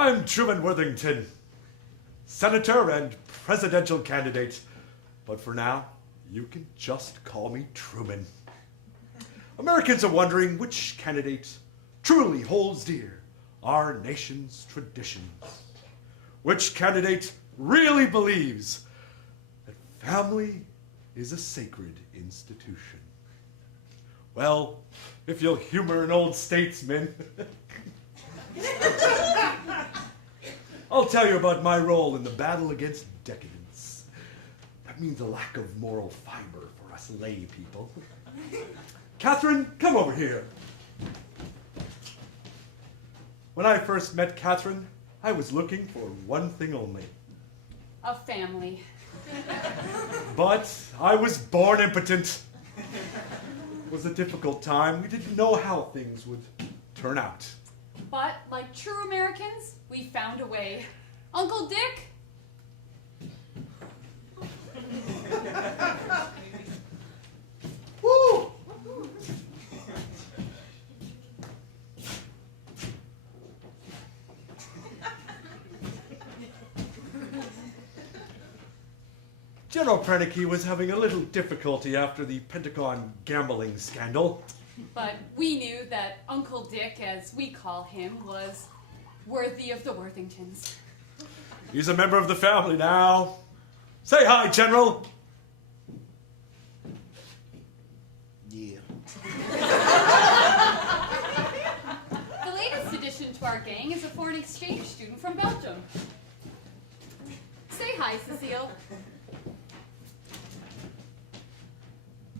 I'm Truman Worthington, senator and presidential candidate. But for now, you can just call me Truman. Americans are wondering which candidate truly holds dear our nation's traditions. Which candidate really believes that family is a sacred institution. Well, if you'll humor an old statesman, I'll tell you about my role in the battle against decadence. That means a lack of moral fiber for us lay people. Catherine, come over here. When I first met Catherine, I was looking for one thing only. A family. But I was born impotent. It was a difficult time. We didn't know how things would turn out. But, like true Americans, we found a way. Uncle Dick? Woo! General Prenicky was having a little difficulty after the Pentagon gambling scandal. But we knew that Uncle Dick, as we call him, was worthy of the Worthingtons. He's a member of the family now. Say hi, General. Yeah. The latest addition to our gang is a foreign exchange student from Belgium. Say hi, Cecile.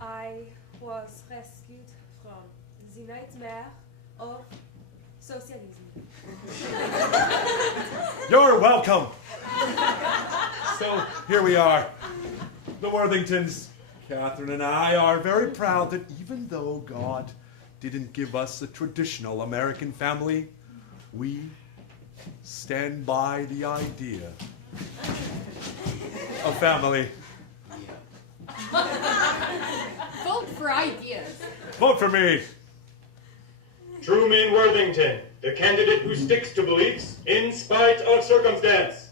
I was rescued from the nightmare of socialism. You're welcome. So here we are, the Worthingtons. Catherine and I are very proud that even though God didn't give us a traditional American family, we stand by the idea of family. Vote for ideas. Vote for me. Truman Worthington, the candidate who sticks to beliefs in spite of circumstance.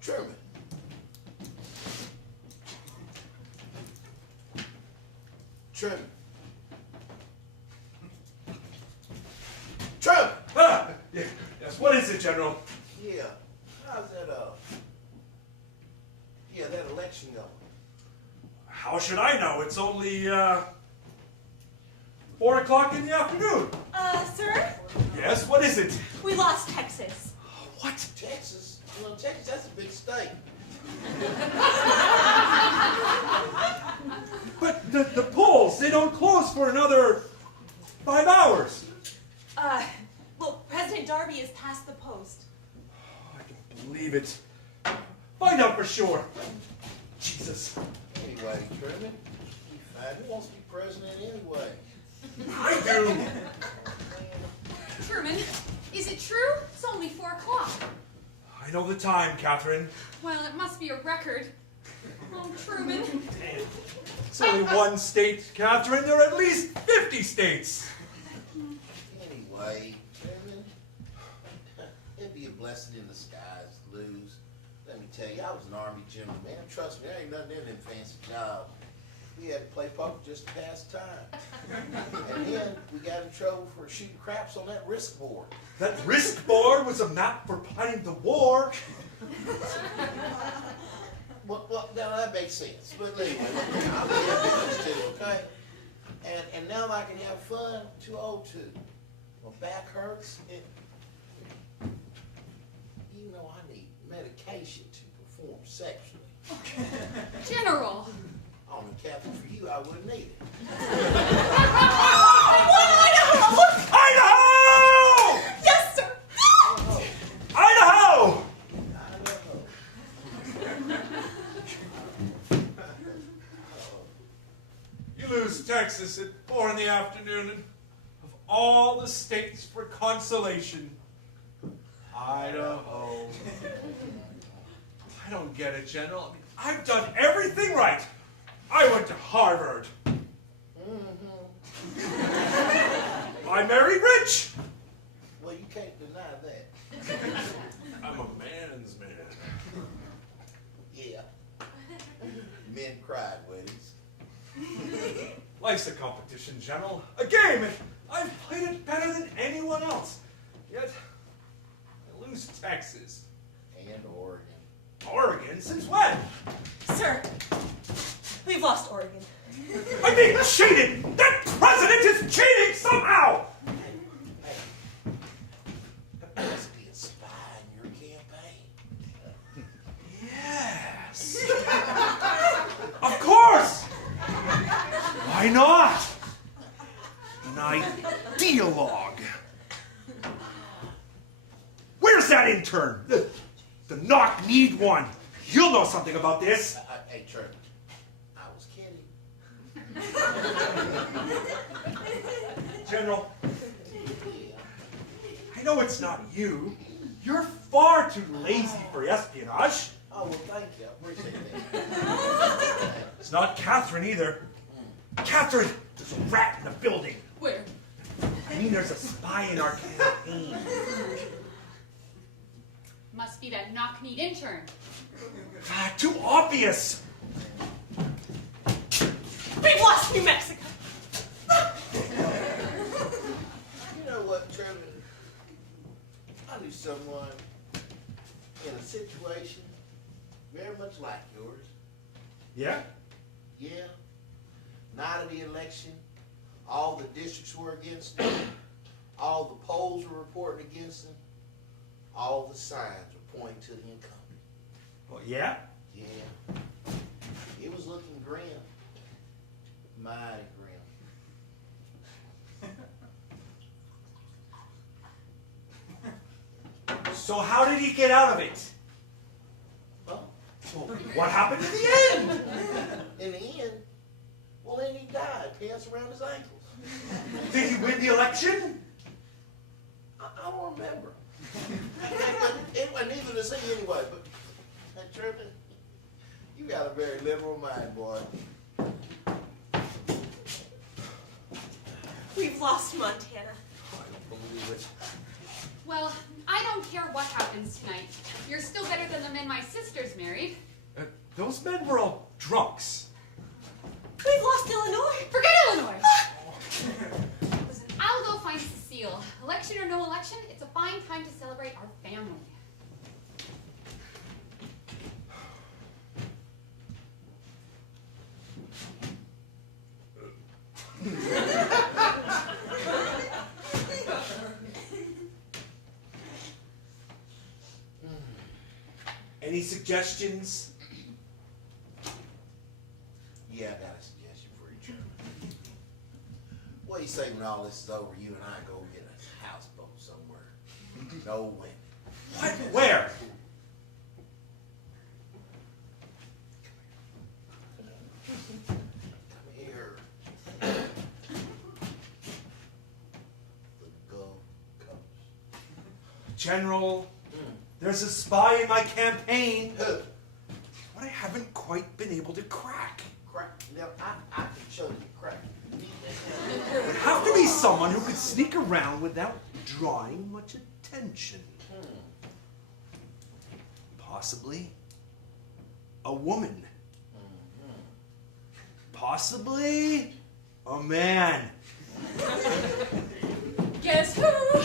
Truman. Truman. Truman! Ah, yes, what is it, General? Yeah. How's that, that election going? How should I know? It's only, 4 o'clock in the afternoon. Sir, Yes, what is it? we lost Texas. What? Texas? Well, Texas, that's a big state. But the polls, they don't close for another 5 hours. Well, President Darby is past the post. I don't believe it. Find out for sure. Jesus. Anyway, Truman, he fine. Who wants to be president anyway? I do. Truman, is it true? It's only 4 o'clock. I know the time, Catherine. Well, it must be a record. Oh, Truman. It's only one state, Catherine. There are at least 50 states. Anyway, Truman, it'd be a blessing in disguise to lose. Let me tell you, I was an Army general, man. Trust me, there ain't nothing in them fancy jobs. We had to play poker just to pass time. And then we got in trouble for shooting craps on that risk board. That risk board was a map for planning the war. Well, now that makes sense. But anyway, I'll be happy too, okay? And now that I can have fun, I'm too old to. My back hurts. You know I need medication to perform sexually. General. On the Captain, for you, I wouldn't need it. Idaho! Yes, sir. Idaho! lose Texas at 4 in the afternoon, and of all the states for consolation, Idaho. I don't get it, General. I mean, I've done everything right. I went to Harvard. I married rich. Well, you can't deny that. I'm a man's man. Yeah. Men cried weddings. Life's a competition, General. A game, and I've played it better than anyone else. Yet, I lose Texas. And Oregon. Oregon? Since when? Sir, we've lost Oregon. I'm being cheated! That president is cheating somehow! There must be a spy in your campaign. Yes. Of course! Why not? An ideologue. Where's that intern? The knock-kneed one. You'll know something about this. Hey, Trevor, I was kidding. General, Yeah. I know it's not you. You're far too lazy for espionage. Oh, well, thank you. I appreciate that. It's not Catherine either. Catherine, there's a rat in the building. Where? I mean, there's a spy in our campaign. Must be that knock-kneed intern. Too obvious. We've lost New Mexico. You know what, Trevor? I knew someone in a situation very much like yours. Yeah? Yeah. Night of the election, all the districts were against him. All the polls were reporting against him. All the signs were pointing to the incumbent. Well, yeah? Yeah. It was looking grim. Mighty grim. So how did he get out of it? Well, What happened in the end? in the end, well, then he died, pants around his ankles. Did he win the election? I don't remember. It wasn't even to see anyway, but Trevor, you got a very liberal mind, boy. We've lost Montana. I don't believe it. Well, I don't care what happens tonight. You're still better than the men my sister's married. Those men were all drunks. We've lost Illinois. Forget Illinois! Listen, I'll go find Cecile. Election or no election, it's a fine time to celebrate our family. Any suggestions? Yeah, I got a suggestion for you, Trevor. What do you say when all this is over, you and I go get a houseboat somewhere? No women. What? Where? Come here. The Gulf Coast. General, there's a spy in my campaign. Who? What I haven't quite been able to crack. Crack. Now, I can show you crack. It would have to be someone who could sneak around without drawing much attention. Possibly a woman. Possibly a man. Guess who?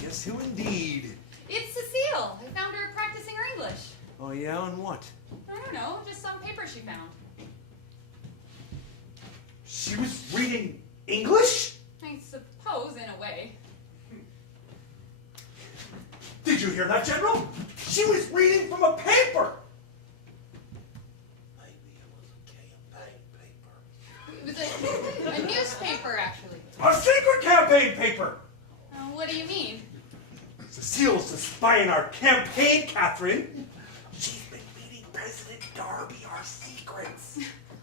Guess who indeed? It's Cecile. I found her practicing her English. Oh yeah, and what? I don't know, just some paper she found. She was reading English? I suppose, in a way. Did you hear that, General? She was reading from a paper. Maybe it was a campaign paper. It was a newspaper, actually. A secret campaign paper. What do you mean? Cecile's the spy in our campaign, Catherine. She's been feeding President Darby our secrets.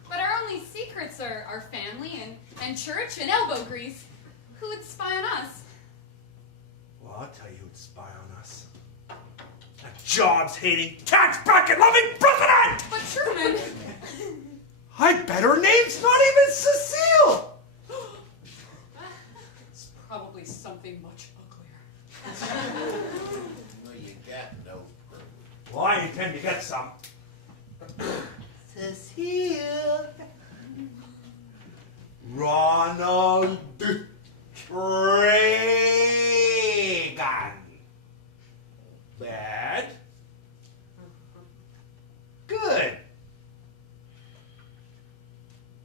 But our only secrets are our family and church and elbow grease. Who would spy on us? Well, I'll tell you who'd spy on us. A jobs-hating, tax-bracket-loving president! But Truman! I bet her name's not even Cecile! It's probably something much uglier. Well, you got no proof. Well, I intend to get some. Cecile. Ronald Reagan. Bad? Good.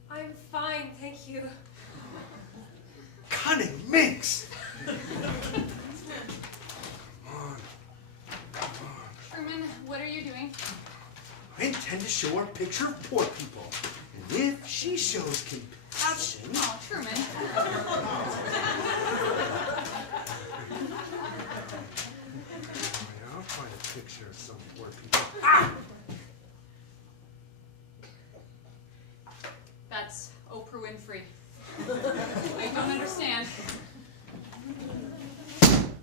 I'm fine, thank you. Cunning minx. Truman, what are you doing? I intend to show her a picture of poor people. And if she shows compassion... Oh, Truman. I'll find a picture of some poor people. Ah! That's Oprah Winfrey. I don't understand.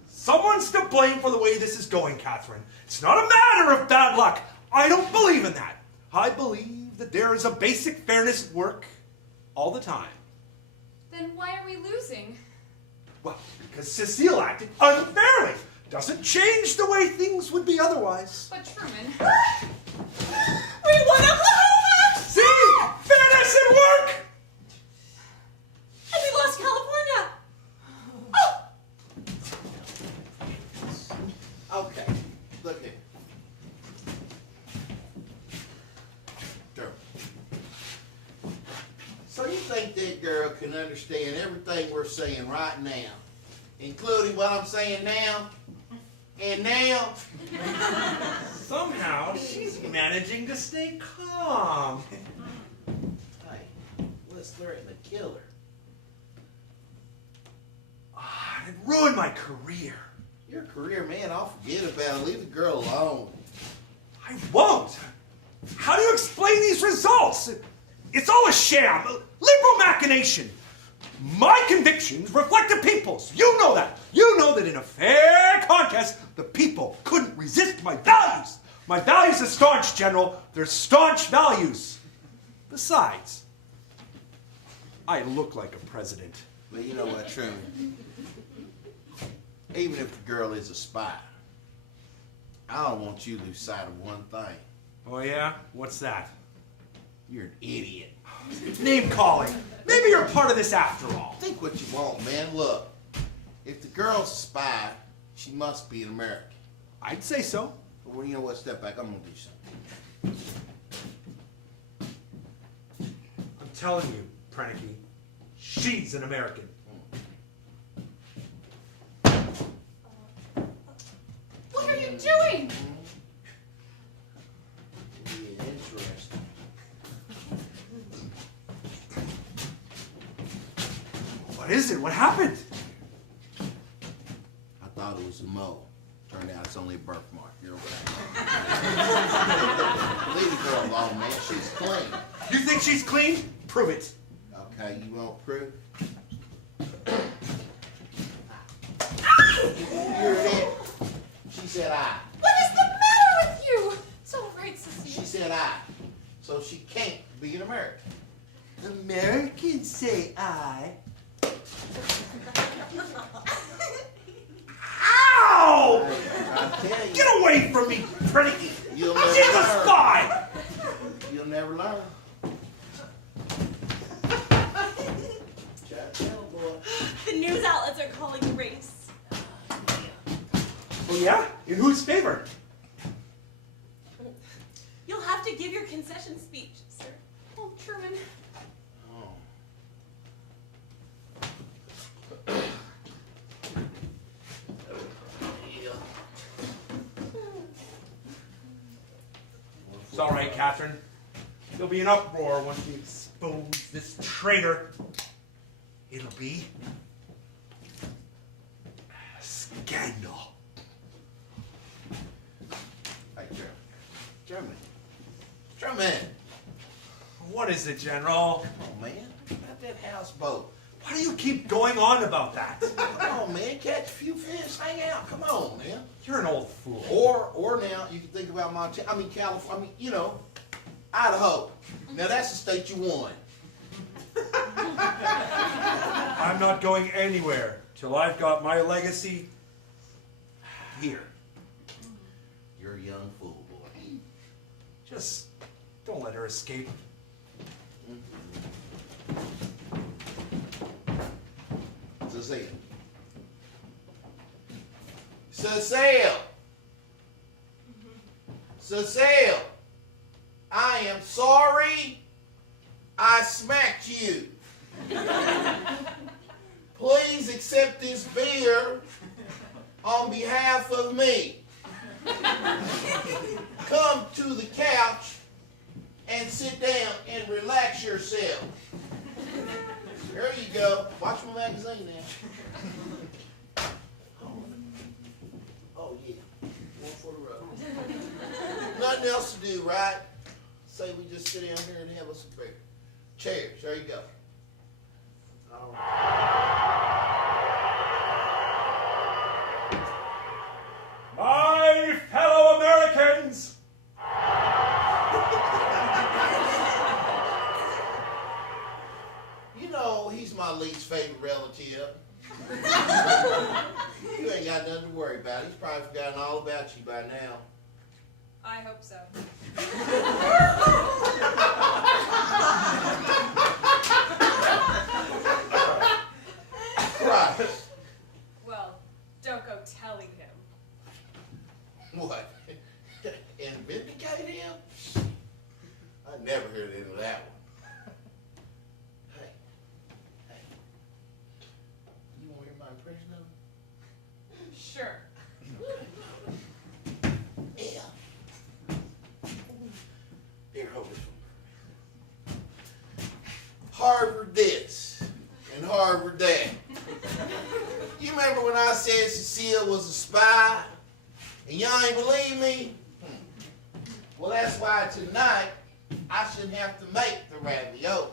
Someone's to blame for the way this is going, Catherine. It's not a matter of bad luck. I don't believe in that. I believe that there is a basic fairness at work all the time. Then why are we losing? Well, because Cecile acted unfairly. Doesn't change the way things would be otherwise. But Truman. We won Oklahoma! See? Fairness at work! And we lost California! Oh! Okay, look here. Sure. So you think that girl can understand everything we're saying right now, including what I'm saying now? And now? Somehow, she's managing to stay calm. Hey, let's threaten to kill her. Ah, it ruined my career. Your career, man, I'll forget about it. Leave the girl alone. I won't. How do you explain these results? It's all a sham, a liberal machination. My convictions reflect the people's. You know that. You know that in a fair contest, the people couldn't resist my values. My values are staunch, General. They're staunch values. Besides, I look like a president. But you know what, Truman? Even if the girl is a spy, I don't want you to lose sight of one thing. Oh, yeah? What's that? You're an idiot. Name calling. Maybe you're part of this after all. Think what you want, man. Look, if the girl's a spy, she must be an American. I'd say so. Well, you know what? Step back. I'm gonna do something. I'm telling you, Prenicky, she's an American. What are you doing? Yeah, interesting. What is it? What happened? I thought it was a mole. Turned out it's only a birthmark. You're right. Leave the girl alone, man. She's clean. You think she's clean? Prove it. Okay, you won't prove? You hear that? She said I. What is the matter with you? It's all right, Cecile. She said I. So she can't be an American. Americans say I. Ow! I tell you. Get away from me, Prenicky! You'll She's never a learn. spy! You'll never learn. Tell boy. The news outlets are calling a race. Oh, yeah? In whose favor? You'll have to give your concession speech, sir. Oh, Truman. Oh. It's all right, Catherine. There'll be an uproar once we expose this traitor. It'll be a scandal. Hey, German. German. What is it, General? Come on, man. About that houseboat. Why do you keep going on about that? Come on, man. Catch a few fish. Hang out. Come on, man. You're an old fool. Or now you can think about Montana. I mean, California. I mean, you know, Idaho. Now that's the state you won. I'm not going anywhere till I've got my legacy here. You're a young fool, boy. Just don't let her escape. Cecile. Cecile. Cecile. I am sorry I smacked you. Please accept this beer on behalf of me. Come to the couch and sit down and relax yourself. There you go. Watch my magazine now. Oh yeah. One for the road. Nothing else to do, right? Say we just sit down here and have us a beer. Cheers. There you go. All right. My fellow Americans! You know, he's my least favorite relative. You ain't got nothing to worry about. He's probably forgotten all about you by now. I hope so. Right. Well, don't go telling him. What? And vindicate him? I never heard any of that one. Hey. Hey. You want to hear my impression of him? Sure. Yeah. Here, hold this one. Harvard this and Harvard that. You remember when I said Cecile was a spy? And y'all ain't believe me? Well, that's why tonight I shouldn't have to make the ravioli.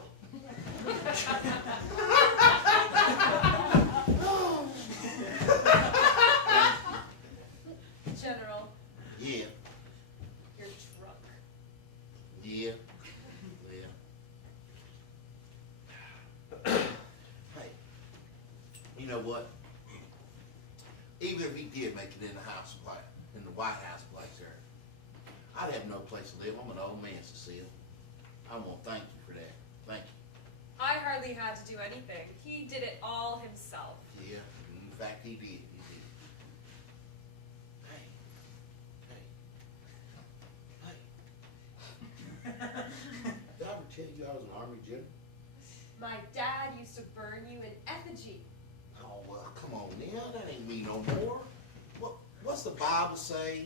General, Yeah, you're drunk. yeah, yeah. Hey, you know what? Even if he did make it in the house place, in the White House place there, I'd have no place to live. I'm an old man, Cecile. I want to thank you for that. Thank you. I hardly had to do anything. He did it all himself. Yeah, in fact, he did. He did. Hey. Did I ever tell you I was an Army general? My dad used to burn you in effigy. Oh, well, come on now. That ain't me no more. What's the Bible say?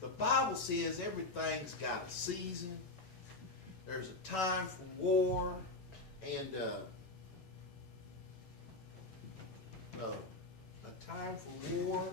The Bible says everything's got a season. There's a time for war and a time for war